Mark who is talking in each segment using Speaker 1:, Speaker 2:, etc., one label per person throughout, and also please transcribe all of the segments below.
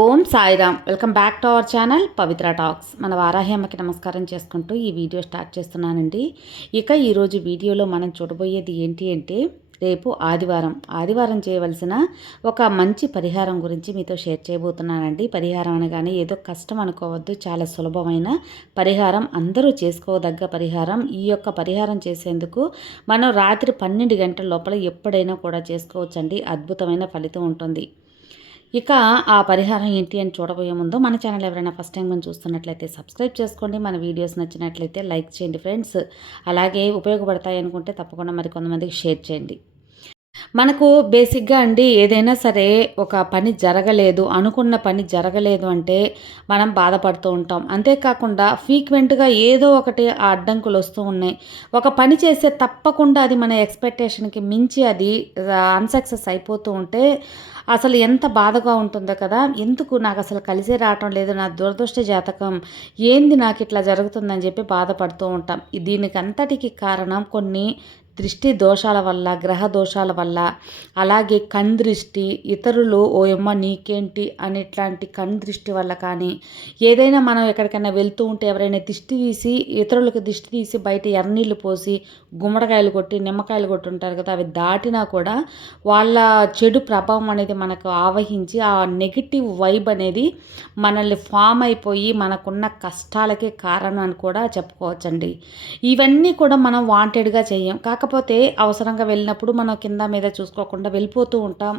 Speaker 1: Om Sairam. Welcome back to our channel Pavitra talks. మన వారాహ్యమ్మకి నమస్కారం చేసుకుంటూ ఈ వీడియో స్టార్ట్ చేస్తున్నానండి. ఇక ఈరోజు వీడియోలో మనం చూడబోయేది ఏంటి అంటే రేపు ఆదివారం. ఆదివారం చేయవలసిన ఒక మంచి పరిహారం గురించి మీతో షేర్ చేయబోతున్నానండి. పరిహారం అనగానే ఏదో కష్టం అనుకోవద్దు చాలా సులభమైన పరిహారం. అందరూ చేసుకోదగ్గ పరిహారం. ఈ యొక్క పరిహారం చేసేందుకు మనం రాత్రి పన్నెండు గంటల లోపల ఎప్పుడైనా కూడా చేసుకోవచ్చండి. అద్భుతమైన ఫలితం ఉంటుంది. ఇక ఆ పరిహారం ఏంటి అని చూడబోయే ముందు మన ఛానల్ ఎవరైనా ఫస్ట్ టైం మనం చూస్తున్నట్లయితే సబ్స్క్రైబ్ చేసుకోండి. మన వీడియోస్ నచ్చినట్లయితే లైక్ చేయండి ఫ్రెండ్స్ అలాగే ఉపయోగపడతాయి అనుకుంటే తప్పకుండా మరి కొంతమందికి షేర్ చేయండి. మనకు బేసిక్గా అండి ఏదైనా సరే ఒక పని జరగలేదు అనుకున్న పని జరగలేదు అంటే మనం బాధపడుతూ ఉంటాం. అంతేకాకుండా ఫ్రీక్వెంట్గా ఏదో ఒకటి ఆ అడ్డంకులు వస్తూ ఉన్నాయి. ఒక పని చేస్తే తప్పకుండా అది మన ఎక్స్పెక్టేషన్కి మించి అది అన్సక్సెస్ అయిపోతూ ఉంటే అసలు ఎంత బాధగా ఉంటుందో కదా! ఎందుకు నాకు అసలు కలిసే రావటం లేదు నా దురదృష్ట జాతకం ఏంది నాకు ఇట్లా జరుగుతుందని చెప్పి బాధపడుతూ ఉంటాం. దీనికి అంతటికి కారణం కొన్ని దృష్టి దోషాల వల్ల గ్రహ దోషాల వల్ల అలాగే కందృష్టి దృష్టి ఇతరులు ఓయమ్మ నీకేంటి? అని ఇట్లాంటి దృష్టి వల్ల కానీ ఏదైనా మనం ఎక్కడికైనా వెళ్తూ ఉంటే ఎవరైనా దిష్టి తీసి ఇతరులకు దిష్టి తీసి బయట ఎర్రనీళ్ళు పోసి గుమ్మడికాయలు కొట్టి నిమ్మకాయలు కొట్టి ఉంటారు కదా అవి దాటినా కూడా వాళ్ళ చెడు ప్రభావం అనేది మనకు ఆవహించి ఆ నెగిటివ్ వైబ్ అనేది మనల్ని ఫామ్ అయిపోయి మనకున్న కష్టాలకే కారణం అని కూడా చెప్పుకోవచ్చండి. ఇవన్నీ కూడా మనం వాంటెడ్గా చేయం. కాకపోతే కాకపోతే అవసరంగా వెళ్ళినప్పుడు మనం కింద మీద చూసుకోకుండా వెళ్ళిపోతూ ఉంటాం.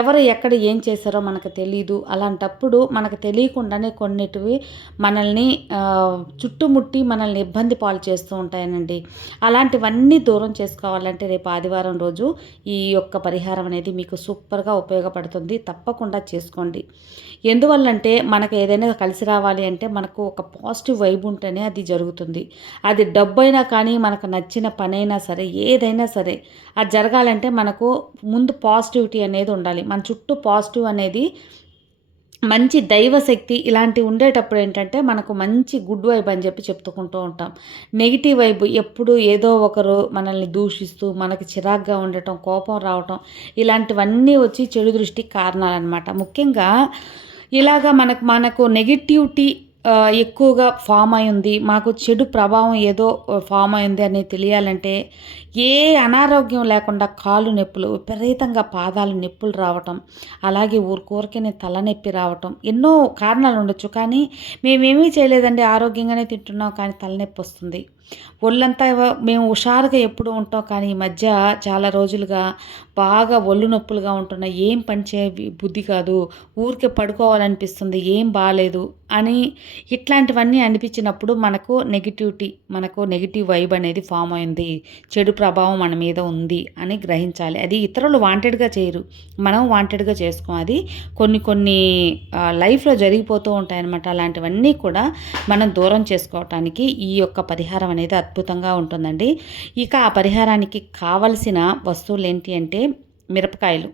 Speaker 1: ఎవరు ఎక్కడ ఏం చేశారో మనకు తెలియదు అలాంటప్పుడు మనకు తెలియకుండానే కొన్నిటివి మనల్ని చుట్టుముట్టి మనల్ని ఇబ్బంది పాలు చేస్తూ ఉంటాయనండి. అలాంటివన్నీ దూరం చేసుకోవాలంటే రేపు ఆదివారం రోజు ఈ యొక్క పరిహారం అనేది మీకు సూపర్గా ఉపయోగపడుతుంది. తప్పకుండా చేసుకోండి. ఎందువల్లంటే మనకు ఏదైనా కలిసి రావాలి అంటే మనకు ఒక పాజిటివ్ వైబ్ ఉంటేనే అది జరుగుతుంది. అది డబ్బు అయినా కానీ మనకు నచ్చిన పనైనా సరే ఏదైనా సరే అది జరగాలంటే మనకు ముందు పాజిటివిటీ అనేది ఉండాలి. మన చుట్టూ పాజిటివ్ అనేది మంచి దైవశక్తి ఇలాంటివి ఉండేటప్పుడు ఏంటంటే మనకు మంచి గుడ్ వైబ్ అని చెప్పి చెప్పుకుంటూ ఉంటాం. నెగిటివ్ వైబ్ ఎప్పుడు ఏదో ఒకరు మనల్ని దూషిస్తూ మనకి చిరాగ్గా ఉండటం కోపం రావటం ఇలాంటివన్నీ వచ్చి చెడు దృష్టి కారణాలన్నమాట. ముఖ్యంగా ఇలాగా మనకు మనకు నెగిటివిటీ ఎక్కువగా ఫామ్ అయి ఉంది. మాకు చెడు ప్రభావం ఏదో ఫామ్ అయింది అని తెలియాలంటే ఏ అనారోగ్యం లేకుండా కాళ్ళు నొప్పులు విపరీతంగా పాదాలు నొప్పులు రావటం అలాగే ఊరికోరికనే తలనొప్పి రావటం ఎన్నో కారణాలు ఉండొచ్చు. కానీ మేమేమీ చేయలేదండి. ఆరోగ్యంగానే తింటున్నాం కానీ తలనొప్పి వస్తుంది. ఒళ్ళంతా మేము హుషారుగా ఎప్పుడు ఉంటాం కానీ ఈ మధ్య చాలా రోజులుగా బాగా ఒళ్ళు నొప్పులుగా ఉంటున్నాయి ఏం పనిచే బుద్ధి కాదు ఊరికే పడుకోవాలనిపిస్తుంది ఏం బాగాలేదు అని ఇట్లాంటివన్నీ అనిపించినప్పుడు మనకు నెగిటివిటీ మనకు నెగిటివ్ వైబ్ అనేది ఫామ్ అయింది చెడు ప్రభావం మన మీద ఉంది అని గ్రహించాలి. అది ఇతరులు వాంటెడ్గా చేయరు. మనం వాంటెడ్గా చేసుకోం. అది కొన్ని కొన్ని లైఫ్లో జరిగిపోతూ ఉంటాయి అన్నమాట అలాంటివన్నీ కూడా మనం దూరం చేసుకోవటానికి ఈ యొక్క పరిహారం అనేది అద్భుతంగా ఉంటుందండి. ఇక ఆ పరిహారానికి కావలసిన వస్తువులు ఏంటి అంటే మిరపకాయలు.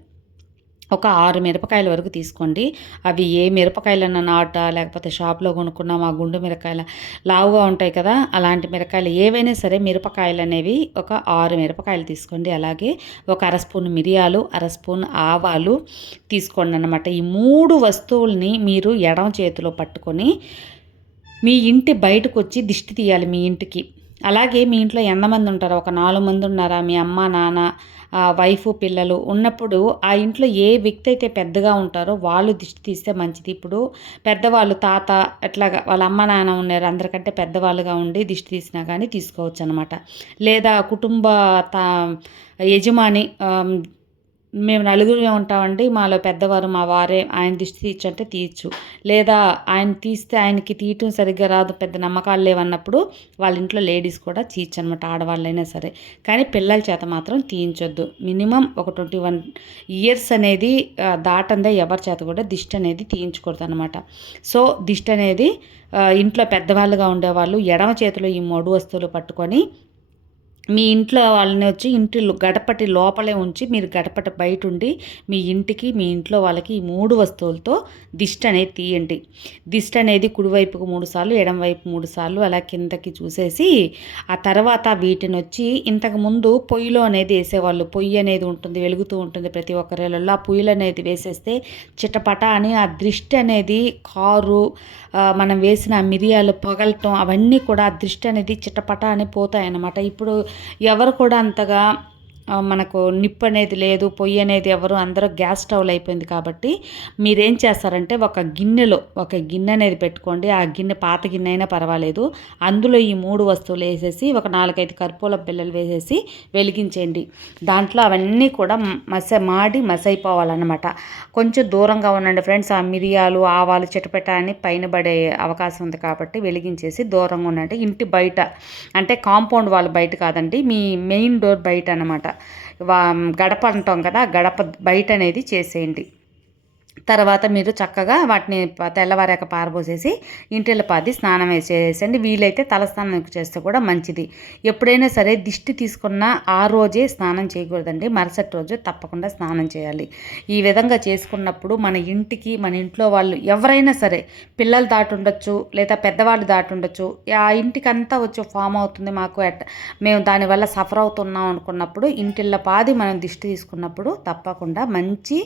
Speaker 1: ఒక ఆరు మిరపకాయల వరకు తీసుకోండి. అవి ఏ మిరపకాయలన్న నాట లేకపోతే షాప్లో కొనుక్కున్న మా గుండు మిరకాయల లావుగా ఉంటాయి కదా అలాంటి మిరకాయలు ఏవైనా సరే మిరపకాయలు అనేవి ఒక ఆరు మిరపకాయలు తీసుకోండి. అలాగే ఒక అర స్పూన్ మిరియాలు అర స్పూన్ ఆవాలు తీసుకోండి అనమాట ఈ మూడు వస్తువుల్ని మీరు ఎడమ చేతిలో పట్టుకొని మీ ఇంటి బయటకు వచ్చి దిష్టి తీయాలి మీ ఇంటికి. అలాగే మీ ఇంట్లో ఎంతమంది ఉంటారో? ఒక నాలుగు మంది ఉన్నారా? మీ అమ్మ నాన్న వైఫ్ పిల్లలు ఉన్నప్పుడు ఆ ఇంట్లో ఏ వ్యక్తి అయితే పెద్దగా ఉంటారో వాళ్ళు దిష్టి తీస్తే మంచిది. ఇప్పుడు పెద్దవాళ్ళు తాత అట్లాగా వాళ్ళ అమ్మ నాన్న ఉన్నారు. అందరికంటే పెద్దవాళ్ళుగా ఉండి దిష్టి తీసినా కానీ తీసుకోవచ్చు అనమాట లేదా కుటుంబ తా యజమాని మేము నలుగురే ఉంటామండి. మాలో పెద్దవారు మా వారే. ఆయన దిష్టి తీర్చంటే తీయచ్చు లేదా ఆయన తీస్తే ఆయనకి తీయటం సరిగ్గా రాదు పెద్ద నమ్మకాలు లేవన్నప్పుడు వాళ్ళ ఇంట్లో లేడీస్ కూడా తీయచ్చు అనమాట ఆడవాళ్ళైనా సరే. కానీ పిల్లల చేత మాత్రం తీయించొద్దు. మినిమం ఒక ట్వంటీ వన్ ఇయర్స్ అనేది దాటందే ఎవరి చేత కూడా దిష్టి అనేది తీయించకూడదు అనమాట సో దిష్టి అనేది ఇంట్లో పెద్దవాళ్ళుగా ఉండేవాళ్ళు ఎడమ చేతిలో ఈ మూడు వస్తువులు పట్టుకొని మీ ఇంట్లో వాళ్ళని వచ్చి ఇంటి గడపటి లోపలే ఉంచి మీరు గడపటి బయట ఉండి మీ ఇంటికి మీ ఇంట్లో వాళ్ళకి ఈ మూడు వస్తువులతో దిష్టి అనేది తీయండి. దిష్టి అనేది కుడివైపుకు మూడు సార్లు ఎడంవైపు మూడు సార్లు అలా కిందకి చూసేసి ఆ తర్వాత వీటిని వచ్చి ఇంతకు ముందు పొయ్యిలో అనేది వేసేవాళ్ళు. పొయ్యి అనేది ఉంటుంది వెలుగుతూ ఉంటుంది ప్రతి ఒక్కరిలో ఆ పొయ్యిలు అనేది వేసేస్తే చిటపట అని ఆ దృష్టి అనేది కారు మనం వేసిన మిరియాలు పొగలటం అవన్నీ కూడా ఆ దృష్టి అనేది చిటపట అని పోతాయి అన్నమాట ఇప్పుడు ఎవరు కూడా అంతగా మనకు నిప్పు అనేది లేదు పొయ్యి అనేది ఎవరు అందరూ గ్యాస్ స్టవ్లు అయిపోయింది కాబట్టి మీరేం చేస్తారంటే ఒక గిన్నెలో ఒక గిన్నె అనేది పెట్టుకోండి. ఆ గిన్నె పాత గిన్నె అయినా పర్వాలేదు. అందులో ఈ మూడు వస్తువులు వేసేసి ఒక నాలుగైదు కర్పూల బిళ్ళలు వేసేసి వెలిగించేయండి. దాంట్లో అవన్నీ కూడా మస మాడి మసైపోవాలన్నమాట. కొంచెం దూరంగా ఉండండి ఫ్రెండ్స్. ఆ మిరియాలు ఆవాలు చిటపెట అని పైన పడే అవకాశం ఉంది కాబట్టి వెలిగించేసి దూరంగా ఉండండి. ఇంటి బయట అంటే కాంపౌండ్ వాళ్ళ బయట కాదండి మీ మెయిన్ డోర్ బయట అనమాట గడప అంటాం కదా గడప బయట అనేది చేసేయండి. తర్వాత మీరు చక్కగా వాటిని తెల్లవారాక పారబోసేసి ఇంటిలో పాది స్నానం వేసేసండి వీలైతే తలస్నానం చేస్తే కూడా మంచిది. ఎప్పుడైనా సరే దిష్టి తీసుకున్న ఆ రోజే స్నానం చేయకూడదండి. మరుసటి రోజు తప్పకుండా స్నానం చేయాలి. ఈ విధంగా చేసుకున్నప్పుడు మన ఇంటికి మన ఇంట్లో వాళ్ళు ఎవరైనా సరే పిల్లలు దాటుండొచ్చు లేదా పెద్దవాళ్ళు దాటుండొచ్చు ఆ ఇంటికి అంతా వచ్చి ఫామ్ అవుతుంది మాకు మేము దానివల్ల సఫర్ అవుతున్నాం అనుకున్నప్పుడు ఇంటిళ్ళ పాది మనం దిష్టి తీసుకున్నప్పుడు తప్పకుండా మంచి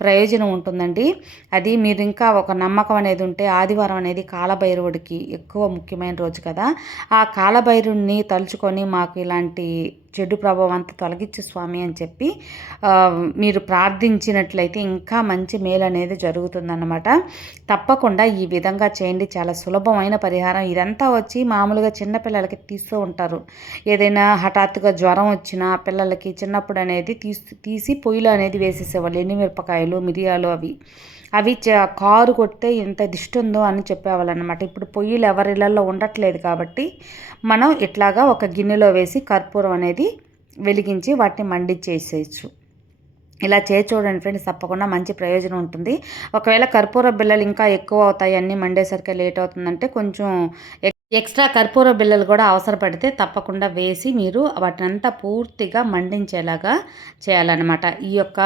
Speaker 1: ప్రయోజనం ఉంటుందండి. అది మీరు ఇంకా ఒక నమ్మకం అనేది ఉంటే ఆదివారం అనేది కాలభైరవుడికి ఎక్కువ ముఖ్యమైన రోజు కదా. ఆ కాలభైరుడిని తలుచుకొని మాకు ఇలాంటి చెడు ప్రభావం అంతా తొలగించు స్వామి అని చెప్పి మీరు ప్రార్థించినట్లయితే ఇంకా మంచి మేలు అనేది జరుగుతుందన్నమాట. తప్పకుండా ఈ విధంగా చేయండి. చాలా సులభమైన పరిహారం. ఇదంతా వచ్చి మామూలుగా చిన్నపిల్లలకి తీస్తూ ఉంటారు. ఏదైనా హఠాత్తుగా జ్వరం వచ్చినా పిల్లలకి చిన్నప్పుడు అనేది తీసి తీసి పొయ్యిలో అనేది వేసేసేవాళ్ళు. ఎండుమిరపకాయలు మిరియాలు అవి. అవి చ- కారు కొడితే ఎంత దిష్టి ఉందో అని చెప్పేవాళ్ళు అనమాట ఇప్పుడు పొయ్యిలు ఎవరిళ్ళల్లో ఉండట్లేదు కాబట్టి మనం ఇట్లాగా ఒక గిన్నెలో వేసి కర్పూరం అనేది వెలిగించి వాటిని మండించేసేయచ్చు ఇలా చేసి చూడండి ఫ్రెండ్స్ తప్పకుండా మంచి ప్రయోజనం ఉంటుంది. ఒకవేళ కర్పూర బిళ్ళలు ఇంకా ఎక్కువ అవుతాయి అన్నీ మండేసరికి లేట్ అవుతుందంటే కొంచెం ఎక్- ఎక్స్ట్రా కర్పూర బిళ్ళలు కూడా అవసరపడితే తప్పకుండా వేసి మీరు వాటినంతా పూర్తిగా మండించేలాగా చేయాలన్నమాట. ఈ యొక్క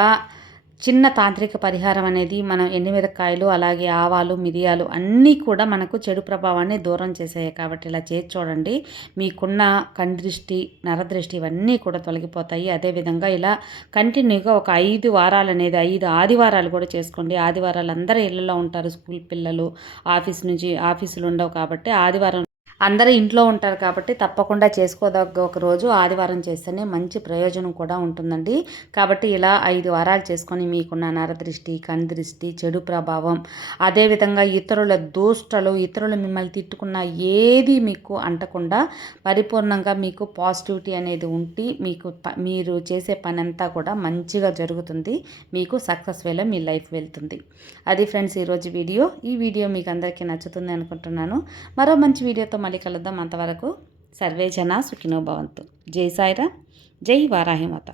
Speaker 1: చిన్న తాంత్రిక పరిహారం అనేది మనం ఎండుమిరకాయలు అలాగే ఆవాలు మిరియాలు అన్నీ కూడా మనకు చెడు ప్రభావాన్ని దూరం చేసాయి కాబట్టి ఇలా చేసి చూడండి. మీకున్న కందృష్టి నరదృష్టి ఇవన్నీ కూడా తొలగిపోతాయి. అదేవిధంగా ఇలా కంటిన్యూగా ఒక ఐదు వారాలు అనేది ఐదు ఆదివారాలు కూడా చేసుకోండి. ఆదివారాలు అందరూ ఇళ్ళలో ఉంటారు స్కూల్ పిల్లలు ఆఫీస్ నుంచి ఆఫీసులు ఉండవు కాబట్టి ఆదివారం అందరూ ఇంట్లో ఉంటారు కాబట్టి తప్పకుండా చేసుకోదగ్గ ఒక రోజు ఆదివారం చేస్తేనే మంచి ప్రయోజనం కూడా ఉంటుందండి. కాబట్టి ఇలా ఐదు వారాలు చేసుకొని మీకున్న నరదృష్టి కందృష్టి చెడు ప్రభావం అదేవిధంగా ఇతరుల దూష్టలు ఇతరులు మిమ్మల్ని తిట్టుకున్న ఏది మీకు అంటకుండా పరిపూర్ణంగా మీకు పాజిటివిటీ అనేది ఉండి మీకు ప- మీరు చేసే పని అంతా కూడా మంచిగా జరుగుతుంది. మీకు సక్సెస్ వేలో మీ లైఫ్ వెళ్తుంది. అది ఫ్రెండ్స్ ఈరోజు వీడియో. ఈ వీడియో మీకు అందరికీ నచ్చుతుంది అనుకుంటున్నాను. మరో మంచి వీడియోతో మళ్ళీ కలుద్దాం అంతవరకు సర్వే జన సుఖినో భవంతు. జై సాయిరా జై వారాహిమాత.